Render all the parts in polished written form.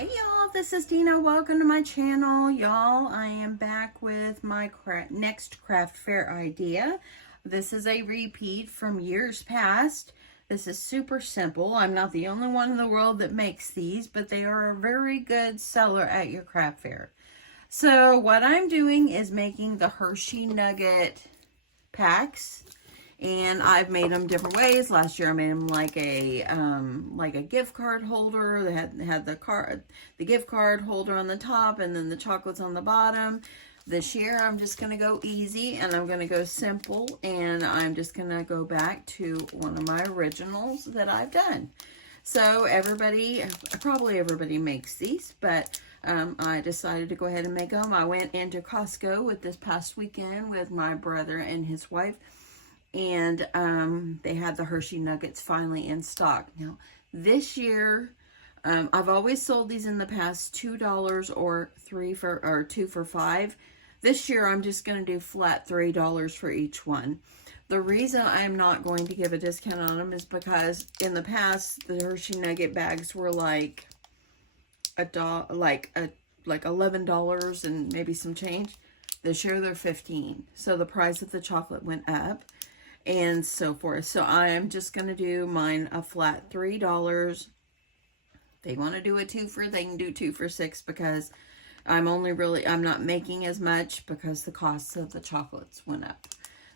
Hey y'all, this is Dina. Welcome to my channel. Y'all, I am back with my next craft fair idea. This is a repeat from years past. This is super simple. I'm not the only one in the world that makes these, but they are a very good seller at your craft fair. So what I'm doing is making the Hershey Nugget packs. And I've made them different ways. Last year I made them like a gift card holder. They had the gift card holder on the top and then the chocolates on the bottom. This year I'm just going to go easy and I'm going to go simple, and I'm just going to go back to one of my originals that I've done. So probably everybody makes these, but I decided to go ahead and make them. I went into Costco with this past weekend with my brother and his wife. And they had the Hershey Nuggets finally in stock. Now, this year, I've always sold these in the past $2 or 2 for $5. This year, I'm just going to do flat $3 for each one. The reason I'm not going to give a discount on them is because in the past, the Hershey Nugget bags were like $11 and maybe some change. This year, they're $15. So the price of the chocolate went up, and so forth. So I am just going to do mine a flat $3. If they want to do a 2 for, they can do 2 for $6, because I'm not making as much because the costs of the chocolates went up.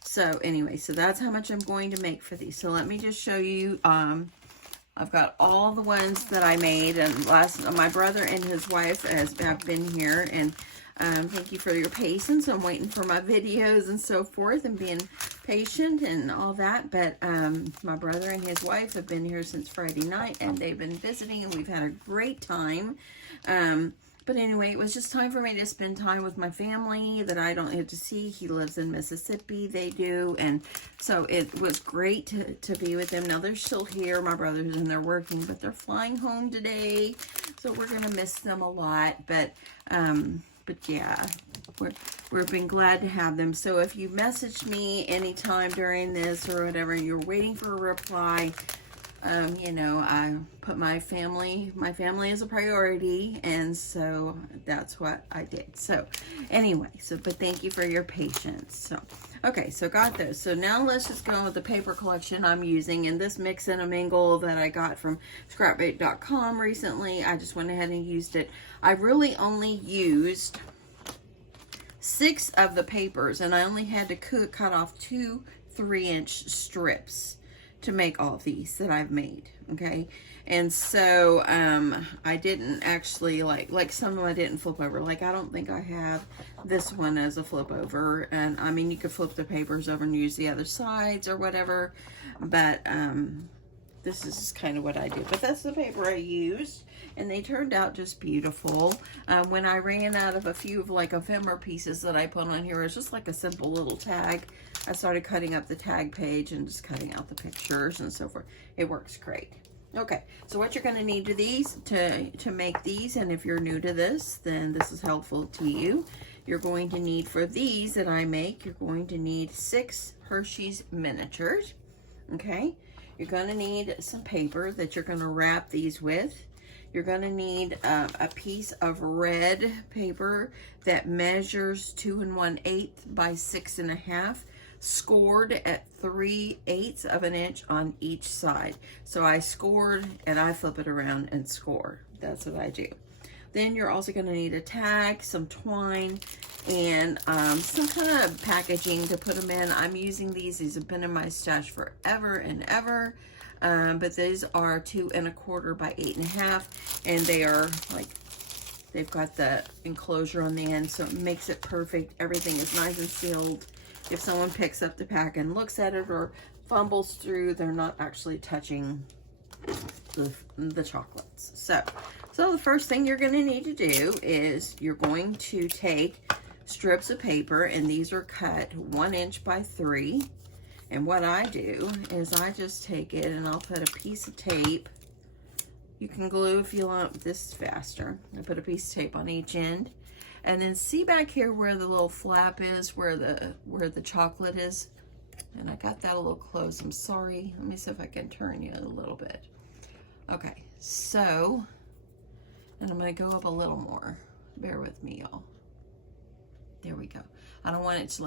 So anyway, so that's how much I'm going to make for these. So let me just show you. I've got all the ones that I made, and my brother and his wife have been here, and thank you for your patience. I'm waiting for my videos and so forth and being patient and all that. But my brother and his wife have been here since Friday night, and they've been visiting, and we've had a great time. But anyway, it was just time for me to spend time with my family that I don't get to see. He lives in Mississippi, they do. And so it was great to be with them. Now they're still here. My brother's in there working, but they're flying home today. So we're going to miss them a lot. But yeah, we've been glad to have them. So if you messaged me anytime during this or whatever, and you're waiting for a reply, you know, I put my family is a priority, and so that's what I did. So anyway, but thank you for your patience. So, okay, so got those. So now let's just go with the paper collection I'm using, and this mix and a mingle that I got from scrapbook.com recently. I just went ahead and used it. I really only used 6 of the papers, and I only had to cut off 2 3-inch strips to make all of these that I've made, okay? And so I didn't actually, like some of them I didn't flip over. Like, I don't think I have this one as a flip over. And I mean, you could flip the papers over and use the other sides or whatever, but this is kind of what I do. But that's the paper I used, and they turned out just beautiful. When I ran out of a few of like ephemera pieces that I put on here, it's just like a simple little tag. I started cutting up the tag page and just cutting out the pictures and so forth. It works great. Okay, so what you're going to need to make these, and if you're new to this, then this is helpful to you. You're going to need, for these that I make, you're going to need 6 Hershey's miniatures. Okay, you're going to need some paper that you're going to wrap these with. You're going to need a piece of red paper that measures 2 1/8 by 6 1/2, scored at 3/8 of an inch on each side. So I scored, and I flip it around and score. That's what I do. Then you're also going to need a tag, some twine, and some kind of packaging to put them in. I'm using these. These have been in my stash forever and ever. But these are 2 1/4 by 8 1/2, and they are like, they've got the enclosure on the end, so it makes it perfect. Everything is nice and sealed. If someone picks up the pack and looks at it or fumbles through, they're not actually touching the chocolates. So the first thing you're going to need to do is you're going to take strips of paper, and these are cut 1 inch by 3. And what I do is I just take it and I'll put a piece of tape. You can glue if you want. This is faster. I put a piece of tape on each end. And then see back here where the little flap is, where the chocolate is. And I got that a little close. I'm sorry. Let me see if I can turn you a little bit. Okay, so And I'm going to go up a little more. Bear with me, y'all. There we go. I don't want it to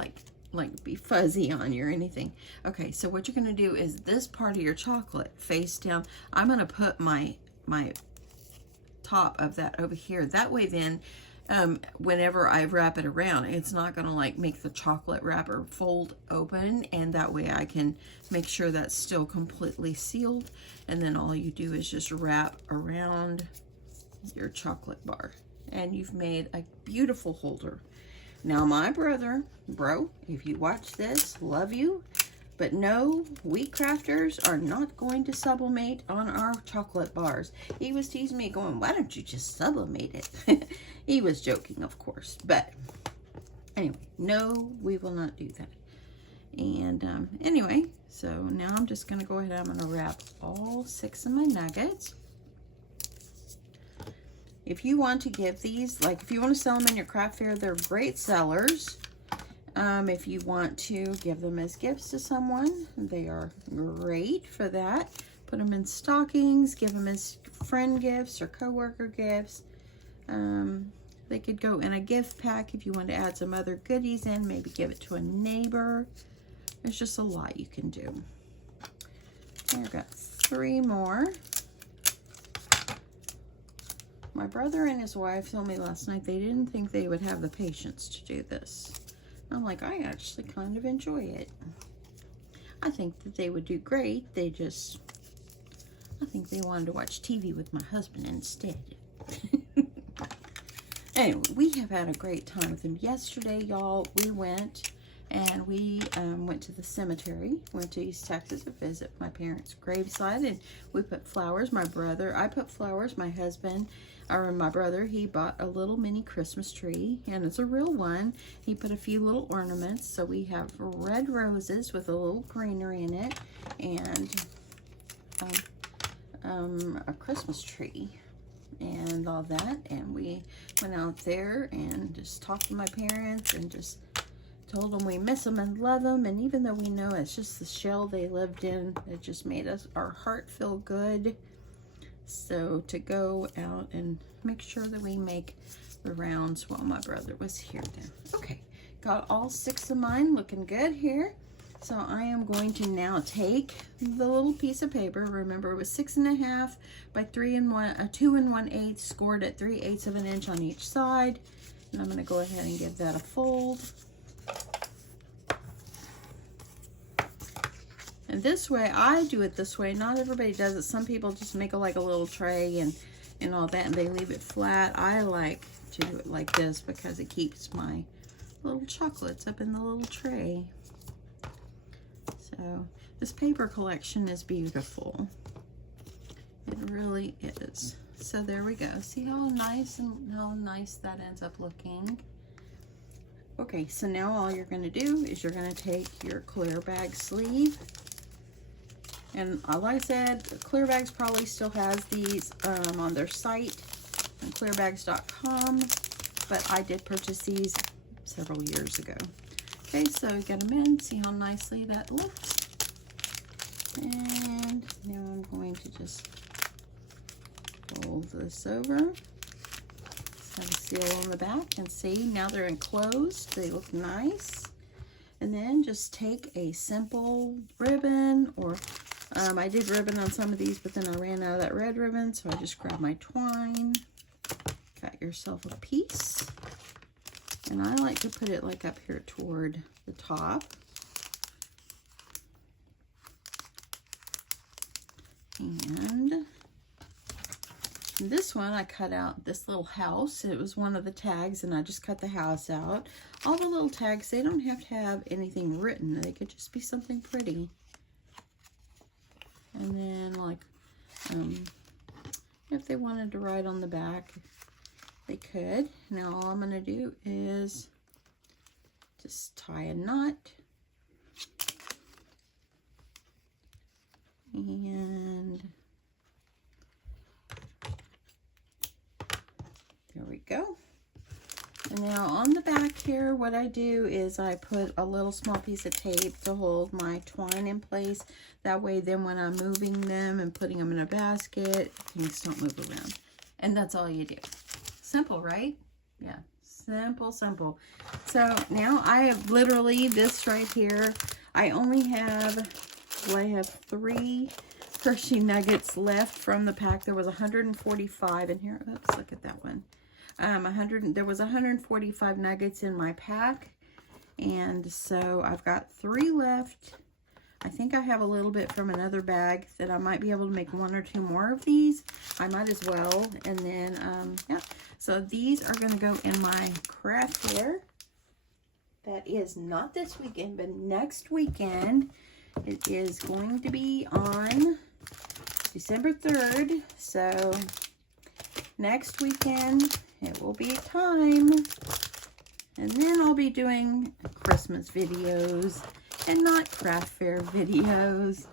like be fuzzy on you or anything. Okay, so what you're going to do is this part of your chocolate face down. I'm going to put my top of that over here. That way then, whenever I wrap it around, it's not going to like make the chocolate wrapper fold open, and that way I can make sure that's still completely sealed. And then all you do is just wrap around your chocolate bar, and you've made a beautiful holder. Now, my brother, bro, if you watch this, love you, but no, we crafters are not going to sublimate on our chocolate bars. He was teasing me going, why don't you just sublimate it? He was joking, of course, but anyway, no, we will not do that. And anyway, so now I'm just going to go ahead, I'm going to wrap all 6 of my nuggets. If you want to give these, like if you want to sell them in your craft fair, they're great sellers. If you want to give them as gifts to someone, they are great for that. Put them in stockings, give them as friend gifts or coworker gifts. They could go in a gift pack if you want to add some other goodies in, maybe give it to a neighbor. There's just a lot you can do. Okay, I've got 3 more. My brother and his wife told me last night they didn't think they would have the patience to do this. I'm like, I actually kind of enjoy it. I think that they would do great. I think they wanted to watch TV with my husband instead. Anyway, we have had a great time with them. Yesterday, y'all, we went and we went to the cemetery, went to East Texas to visit my parents' graveside, and we put flowers. I put flowers. My husband, or my brother, he bought a little mini Christmas tree, and it's a real one. He put a few little ornaments, so we have red roses with a little greenery in it, and a Christmas tree and all that. And we went out there and just talked to my parents and just told them we miss them and love them, and even though we know it's just the shell they lived in, it just made our heart feel good. So to go out and make sure that we make the rounds while my brother was here then. Okay, got all 6 of mine looking good here. So I am going to now take the little piece of paper. Remember, it was 6.5 by 2 1/8, scored at 3/8 of an inch on each side. And I'm going to go ahead and give that a fold. And this way, I do it this way. Not everybody does it. Some people just make it like a little tray and all that, and they leave it flat. I like to do it like this because it keeps my little chocolates up in the little tray. So this paper collection is beautiful. It really is. So there we go. See how nice that ends up looking. Okay, so now all you're going to do is you're going to take your clear bag sleeve. And like I said, Clear Bags probably still has these on their site, on clearbags.com, but I did purchase these several years ago. Okay, so get them in, see how nicely that looks. And now I'm going to just fold this over. Have a seal on the back, and see, now they're enclosed. They look nice. And then just take a simple ribbon, or I did ribbon on some of these, but then I ran out of that red ribbon, so I just grabbed my twine. Got yourself a piece. And I like to put it like up here toward the top. And this one, I cut out this little house. It was one of the tags, and I just cut the house out. All the little tags, they don't have to have anything written. They could just be something pretty. And then, like, if they wanted to write on the back, they could. Now, all I'm going to do is just tie a knot. And there we go. And now on the back here, what I do is I put a little small piece of tape to hold my twine in place. That way then when I'm moving them and putting them in a basket, things don't move around. And that's all you do. Simple, right? Yeah, simple, simple. So now I have literally this right here. I only have, well, I have 3 Hershey Nuggets left from the pack. There was 145 in here. Oops, look at that one. There was 145 nuggets in my pack. And so I've got 3 left. I think I have a little bit from another bag that I might be able to make 1 or 2 more of these. I might as well. And then, yeah. So these are going to go in my craft fair. That is not this weekend, but next weekend. It is going to be on December 3rd. So next weekend, it will be time. And then I'll be doing Christmas videos and not craft fair videos.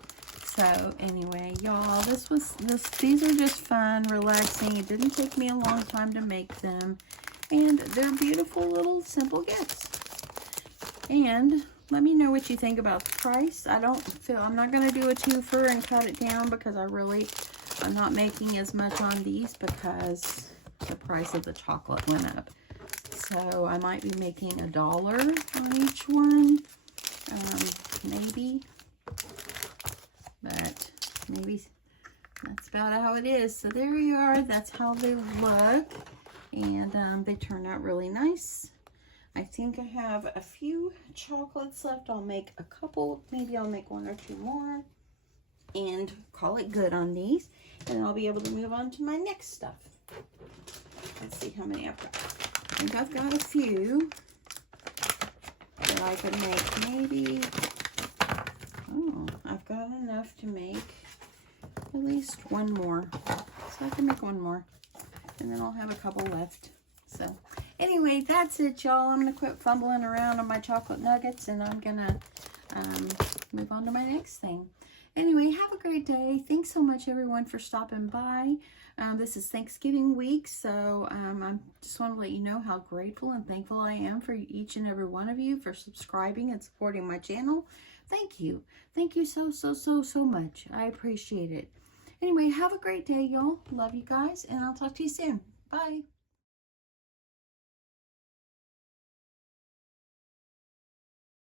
So anyway, y'all, these are just fun, relaxing. It didn't take me a long time to make them. And they're beautiful little simple gifts. And let me know what you think about the price. I'm not going to do a twofer and cut it down because I'm not making as much on these because the price of the chocolate went up. So I might be making $1 on each one, maybe, but maybe that's about how it is. So there you are. That's how they look, and they turn out really nice. I think I have a few chocolates left. I'll make a couple. Maybe I'll make 1 or 2 more and call it good on these, and I'll be able to move on to my next stuff. Let's see how many I've got. I think I've got a few that I can make. Maybe, oh, I've got enough to make at least 1 more. So I can make 1 more. And then I'll have a couple left. So anyway, that's it, y'all. I'm going to quit fumbling around on my chocolate nuggets, and I'm going to move on to my next thing. Anyway, have a great day. Thanks so much, everyone, for stopping by. This is Thanksgiving week, so I just want to let you know how grateful and thankful I am for each and every one of you for subscribing and supporting my channel. Thank you. Thank you so, so, so, so much. I appreciate it. Anyway, have a great day, y'all. Love you guys, and I'll talk to you soon. Bye.